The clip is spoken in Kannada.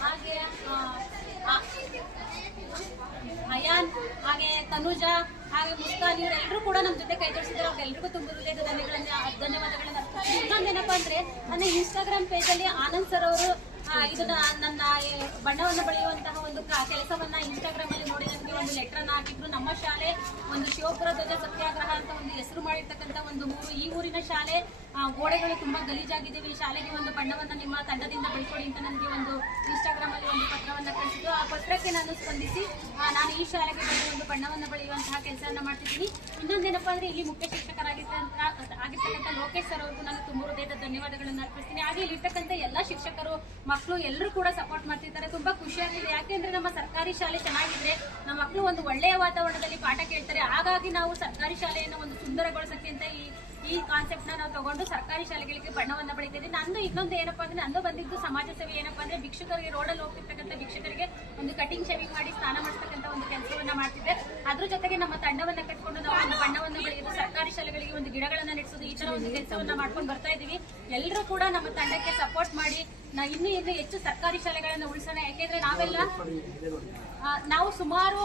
ಹಾಗೆ ಅಯಾನ್, ಹಾಗೆ ತನುಜಾ, ಹಾಗೆ ಮುಸ್ಕಾನ್ ಇವರೆಲ್ಲರೂ ಕೂಡ ನಮ್ಮ ಜೊತೆ ಕೈ ಜೋಡಿಸಿದ್ದಾರೆ. ಅವ್ರಿಗೆಲ್ಲರಿಗೂ ತುಂಬ ಹೃದಯದ ಧನ್ಯವಾದಗಳನ್ನ ಅರ್ಪಿಸ್ತೀನಿ. ಇನ್ನೊಂದೇನಪ್ಪ ಅಂದ್ರೆ ನನ್ನ ಇನ್ಸ್ಟಾಗ್ರಾಮ್ ಪೇಜಲ್ಲಿ ಆನಂದ್ ಸರ್ ಅವರು ಇದನ್ನ ನನ್ನ ಬಣ್ಣವನ್ನು ಬಳಿಯುವಂತಹ ಒಂದು ಕೆಲಸವನ್ನ ಇನ್ಸ್ಟಾಗ್ರಾಮ್ ಅಲ್ಲಿ ನೋಡಿ ನನಗೆ ಒಂದು ಲೆಟರ್ ಅನ್ನ ಹಾಕಿದ್ರು. ನಮ್ಮ ಶಾಲೆ ಒಂದು ಶಿವಪುರ ಧ್ವಜ ಸತ್ಯಾಗ್ರಹ ಅಂತ ಒಂದು ಹೆಸರು ಮಾಡಿರ್ತಕ್ಕಂಥ ಒಂದು ಈ ಊರಿನ ಶಾಲೆ ಗೋಡೆಗಳು ತುಂಬಾ ಗಲೀಜಾಗಿದ್ದೀವಿ, ಈ ಶಾಲೆಗೆ ಒಂದು ಬಣ್ಣವನ್ನ ನಿಮ್ಮ ತಂಡದಿಂದ ಬೆಳ್ಕೊಡಿ ಅಂತ ನನಗೆ ಒಂದು ಇನ್ಸ್ಟಾಗ್ರಾಮ್ ಅಲ್ಲಿ ಒಂದು ಪತ್ರವನ್ನ ಕಳಿಸಿದ್ರು. ಆ ಪತ್ರಕ್ಕೆ ನಾನು ಸ್ಪಂದಿಸಿ ನಾನು ಈ ಶಾಲೆಗೆ ಬಂದು ಒಂದು ಬಣ್ಣವನ್ನು ಬಳಿಯುವಂತಹ ಕೆಲಸವನ್ನ ಮಾಡ್ತಿದ್ದೀನಿ. ಇನ್ನೊಂದೇನಪ್ಪ ಅಂದ್ರೆ ಇಲ್ಲಿ ಮುಖ್ಯ ಶಿಕ್ಷಕರಾಗಿರ್ತಕ್ಕಂಥ ಲೋಕೇಶ್ ಸರ್ ಅವ್ರಿಗೂ ನಾನು ತುಂಬ ಹೃದಯದ ಧನ್ಯವಾದಗಳನ್ನು ಅರ್ಪಿಸ್ತೀನಿ. ಹಾಗೆ ಇಲ್ಲಿರ್ತಕ್ಕಂಥ ಎಲ್ಲ ಶಿಕ್ಷಕರು, ಮಕ್ಕಳು ಎಲ್ಲರೂ ಕೂಡ ಸಪೋರ್ಟ್ ಮಾಡ್ತಿದ್ದಾರೆ. ತುಂಬಾ ಖುಷಿ ಆಗ್ತಿದೆ. ಯಾಕೆಂದ್ರೆ ನಮ್ಮ ಸರ್ಕಾರಿ ಶಾಲೆ ಚೆನ್ನಾಗಿದ್ರೆ ನಮ್ಮ ಮಕ್ಕಳು ಒಂದು ಒಳ್ಳೆಯ ವಾತಾವರಣದಲ್ಲಿ ಪಾಠ ಕೇಳ್ತಾರೆ. ಹಾಗಾಗಿ ನಾವು ಸರ್ಕಾರಿ ಶಾಲೆಯನ್ನು ಒಂದು ಸುಂದರಗೊಳಿಸಕ್ಕೆ ಅಂತ ಈ ಕಾನ್ಸೆಪ್ಟ್ ನಾವು ತಗೊಂಡು ಸರ್ಕಾರಿ ಶಾಲೆಗಳಿಗೆ ಬಣ್ಣವನ್ನ ಬಳಿತಿದ್ದೆ. ನಂದು ಇನ್ನೊಂದು ಏನಪ್ಪಾ ಅಂದ್ರೆ ನಂದು ಬಂದಿದ್ದು ಸಮಾಜ ಸೇವೆ ಏನಪ್ಪಾ ಅಂದ್ರೆ ಭಿಕ್ಷುಕರಿಗೆ, ರೋಡಲ್ಲಿ ಹೋಗ್ತಿರ್ತಕ್ಕಂಥ ಭಿಕ್ಷುಕರಿಗೆ ಒಂದು ಕಟಿಂಗ್ ಶೇವಿಂಗ್ ಮಾಡಿ ಸ್ನಾನ ಮಾಡಿಸ್ತಕ್ಕಂಥ ಒಂದು ಕೆಲಸವನ್ನ ಮಾಡ್ತಿದ್ದೆ. ಅದ್ರ ಜೊತೆಗೆ ನಮ್ಮ ತಂಡವನ್ನ ಕಟ್ಕೊಂಡು ನಾವು ಒಂದು ಬಣ್ಣವನ್ನ ಬೆಳೆಯೋದು, ಸರ್ಕಾರಿ ಶಾಲೆಗಳಿಗೆ ಒಂದು ಗಿಡಗಳನ್ನ ನೆಡೆಸೋದು, ಈ ತರ ಒಂದು ಕೆಲಸವನ್ನ ಮಾಡ್ಕೊಂಡು ಬರ್ತಾ ಇದೀವಿ. ಎಲ್ಲರೂ ಕೂಡ ನಮ್ಮ ತಂಡಕ್ಕೆ ಸಪೋರ್ಟ್ ಮಾಡಿ ಇನ್ನೂ ಹೆಚ್ಚು ಸರ್ಕಾರಿ ಶಾಲೆಗಳನ್ನ ಉಳಿಸೋಣ. ಯಾಕೆಂದ್ರೆ ನಾವು ಸುಮಾರು